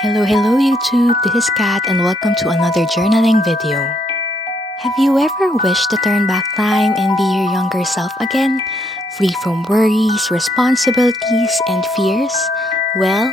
Hello YouTube, this is Kat and welcome to another journaling video. Have you ever wished to turn back time and be your younger self again? Free from worries, responsibilities, and fears? Well,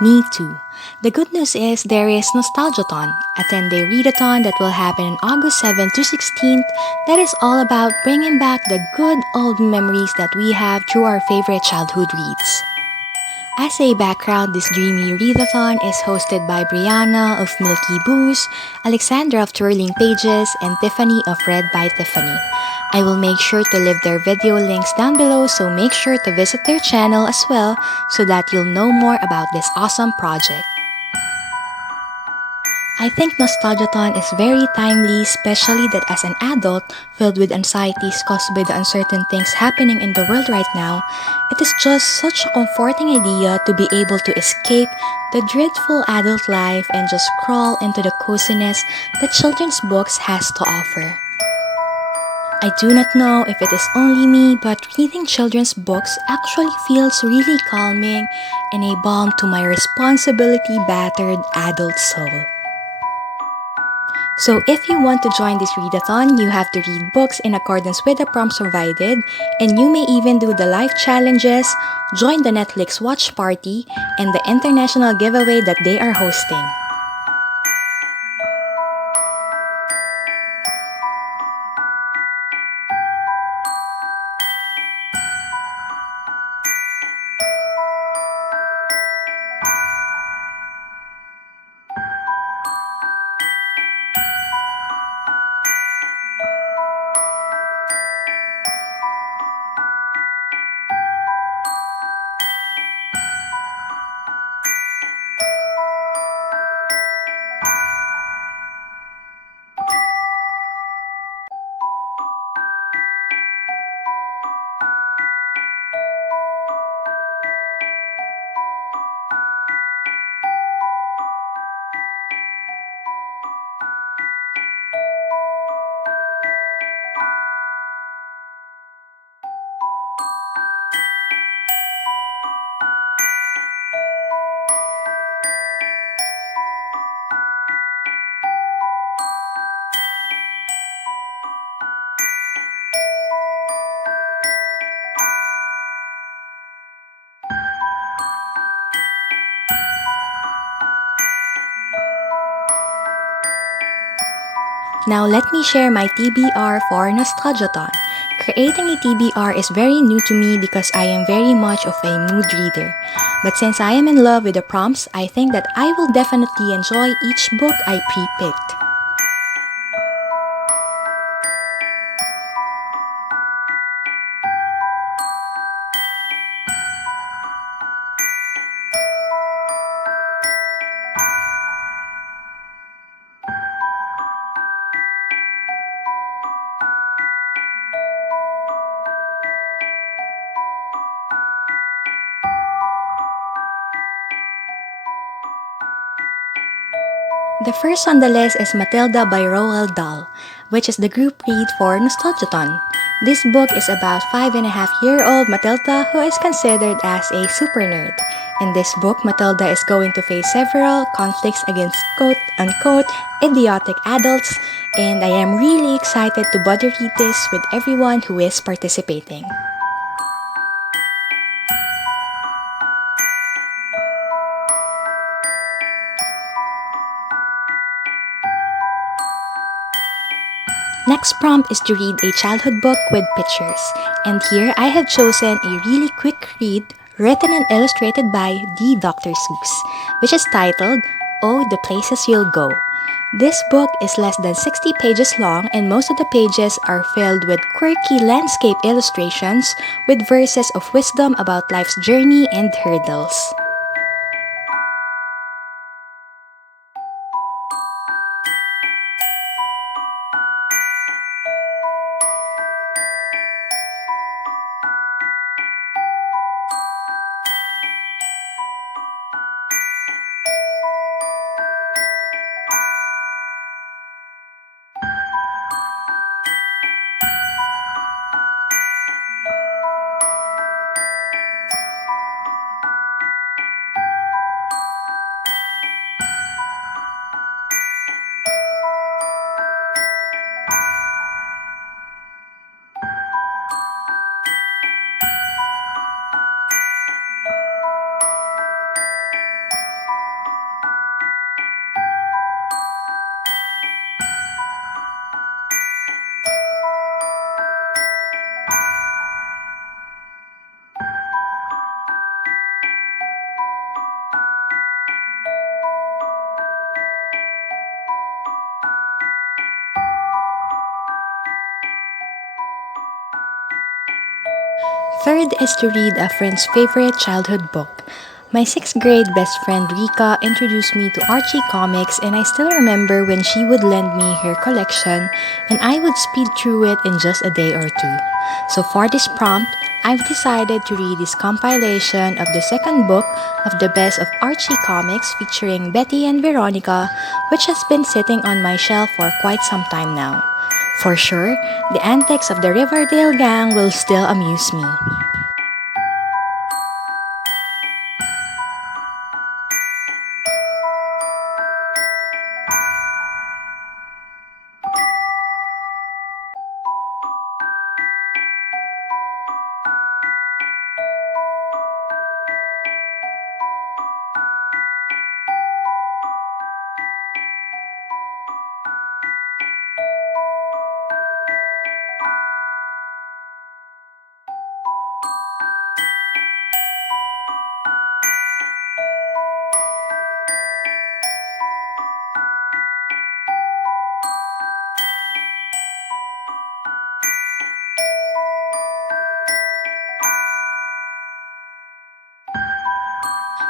me too. The good news is there is Nostalgiathon, a 10-day readathon that will happen on August 7th to 16th that is all about bringing back the good old memories that we have through our favorite childhood reads. As a background, this dreamy readathon is hosted by Breana of Milky Booze, Alexandra of Twirling Pages, and Tiffany of Read by Tiffany. I will make sure to leave their video links down below, so make sure to visit their channel as well so that you'll know more about this awesome project. I think Nostalgiathon is very timely, especially that as an adult filled with anxieties caused by the uncertain things happening in the world right now, it is just such a comforting idea to be able to escape the dreadful adult life and just crawl into the coziness that children's books has to offer. I do not know if it is only me, but reading children's books actually feels really calming and a balm to my responsibility-battered adult soul. So if you want to join this readathon, you have to read books in accordance with the prompts provided, and you may even do the life challenges, join the Netflix watch party, and the international giveaway that they are hosting. Now let me share my TBR for Nostalgiathon. Creating a TBR is very new to me because I am very much of a mood reader. But since I am in love with the prompts, I think that I will definitely enjoy each book I pre-picked. The first on the list is Matilda by Roald Dahl, which is the group read for Nostalgiathon. This book is about 5.5-year-old Matilda who is considered as a super nerd. In this book, Matilda is going to face several conflicts against quote-unquote idiotic adults, and I am really excited to bother read this with everyone who is participating. Next prompt is to read a childhood book with pictures, and here I have chosen a really quick read written and illustrated by the Dr. Seuss, which is titled Oh, the Places You'll Go. This book is less than 60 pages long, and most of the pages are filled with quirky landscape illustrations with verses of wisdom about life's journey and hurdles. third is to read a friend's favorite childhood book. My sixth grade best friend Rika introduced me to Archie comics, and I still remember when she would lend me her collection and I would speed through it in just a day or two. So, for this prompt, I've decided to read this compilation of the second book of the best of Archie comics featuring Betty and Veronica, which has been sitting on my shelf for quite some time now. For sure, the antics of the Riverdale gang will still amuse me.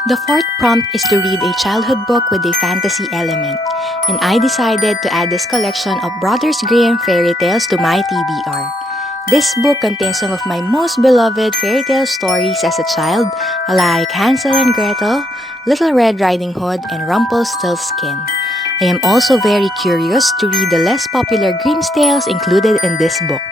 The fourth prompt is to read a childhood book with a fantasy element, and I decided to add this collection of Brothers Grimm fairy tales to my TBR. This book contains some of my most beloved fairy tale stories as a child, like Hansel and Gretel, Little Red Riding Hood, and Rumpelstiltskin. I am also very curious to read the less popular Grimm's tales included in this book.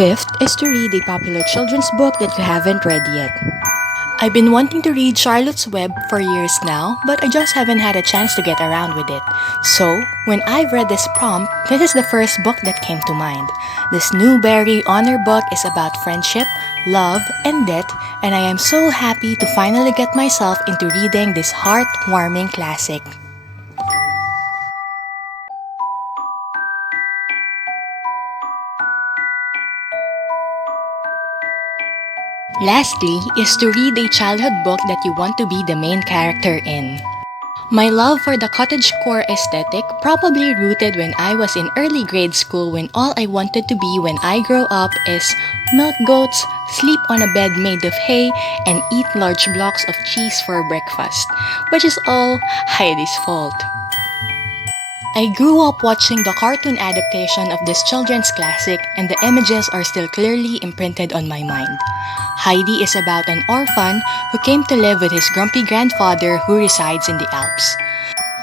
Fifth is to read a popular children's book that you haven't read yet. I've been wanting to read Charlotte's Web for years now, but I just haven't had a chance to get around with it. So, when I read this prompt, this is the first book that came to mind. This Newbery Honor book is about friendship, love, and death, and I am so happy to finally get myself into reading this heartwarming classic. Lastly is to read a childhood book that you want to be the main character in. My love for the cottagecore aesthetic probably rooted when I was in early grade school, when all I wanted to be when I grow up is milk goats, sleep on a bed made of hay, and eat large blocks of cheese for breakfast, which is all Heidi's fault. I grew up watching the cartoon adaptation of this children's classic, and the images are still clearly imprinted on my mind. Heidi is about an orphan who came to live with his grumpy grandfather who resides in the Alps.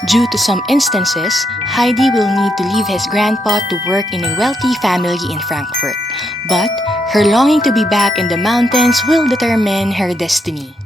Due to some instances, Heidi will need to leave his grandpa to work in a wealthy family in Frankfurt. But her longing to be back in the mountains will determine her destiny.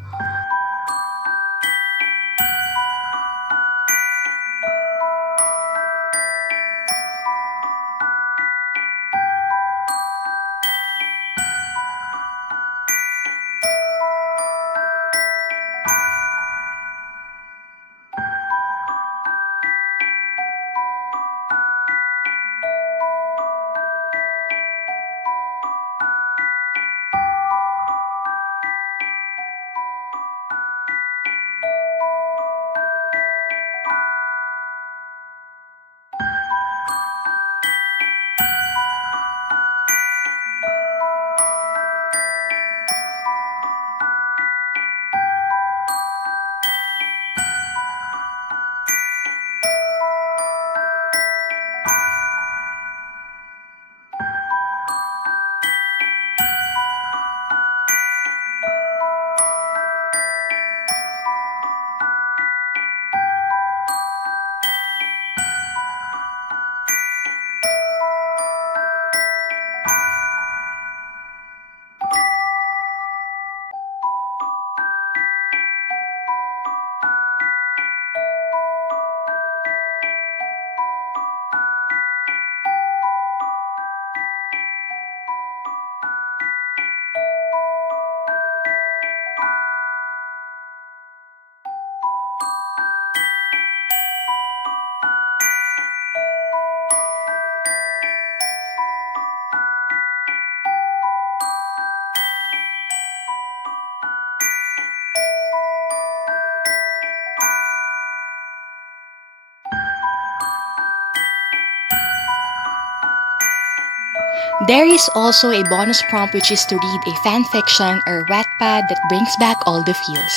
There is also a bonus prompt which is to read a fanfiction or Wattpad that brings back all the feels.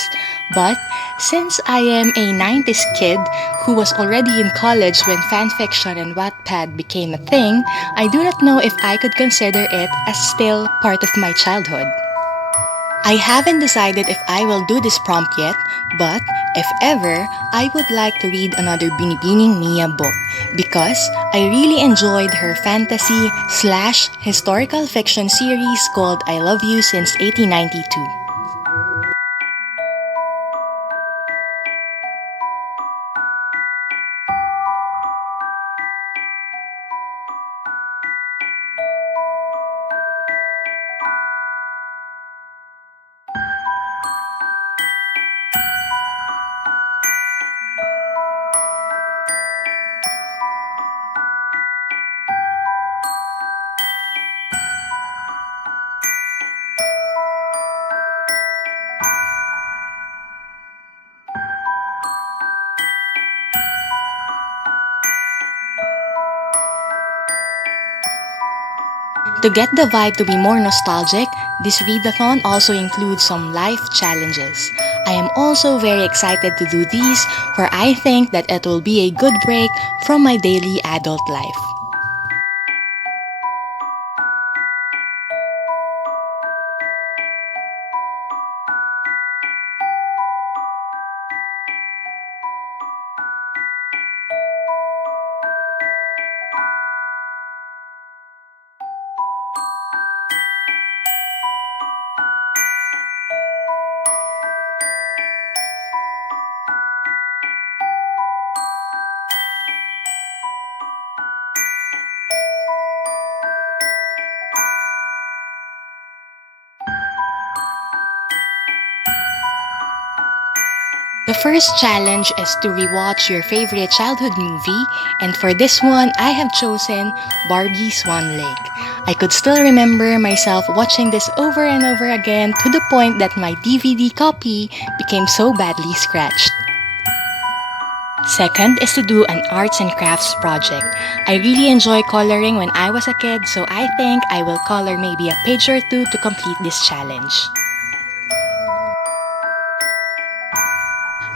But since I am a 90s kid who was already in college when fanfiction and Wattpad became a thing, I do not know if I could consider it as still part of my childhood. I haven't decided if I will do this prompt yet, but if ever, I would like to read another Binibining Mia book because I really enjoyed her fantasy slash historical fiction series called I Love You Since 1892. To get the vibe to be more nostalgic, this readathon also includes some life challenges. I am also very excited to do these, for I think that it will be a good break from my daily adult life. The first challenge is to rewatch your favorite childhood movie, and for this one, I have chosen Barbie Swan Lake. I could still remember myself watching this over and over again to the point that my DVD copy became so badly scratched. Second is to do an arts and crafts project. I really enjoy coloring when I was a kid, so I think I will color maybe a page or two to complete this challenge.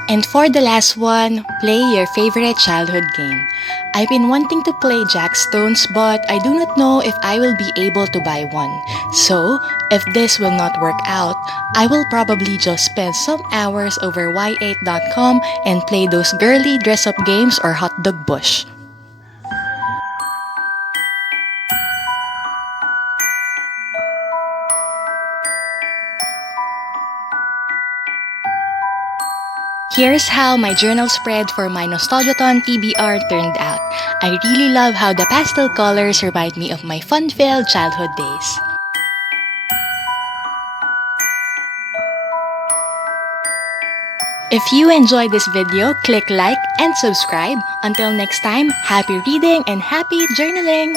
And for the last one, play your favorite childhood game. I've been wanting to play Jackstones, but I do not know if I will be able to buy one. So, if this will not work out, I will probably just spend some hours over y8.com and play those girly dress-up games or hot dog bush. Here's how my journal spread for my Nostalgiathon TBR turned out. I really love how the pastel colors remind me of my fun-filled childhood days. If you enjoyed this video, click like and subscribe. Until next time, happy reading and happy journaling!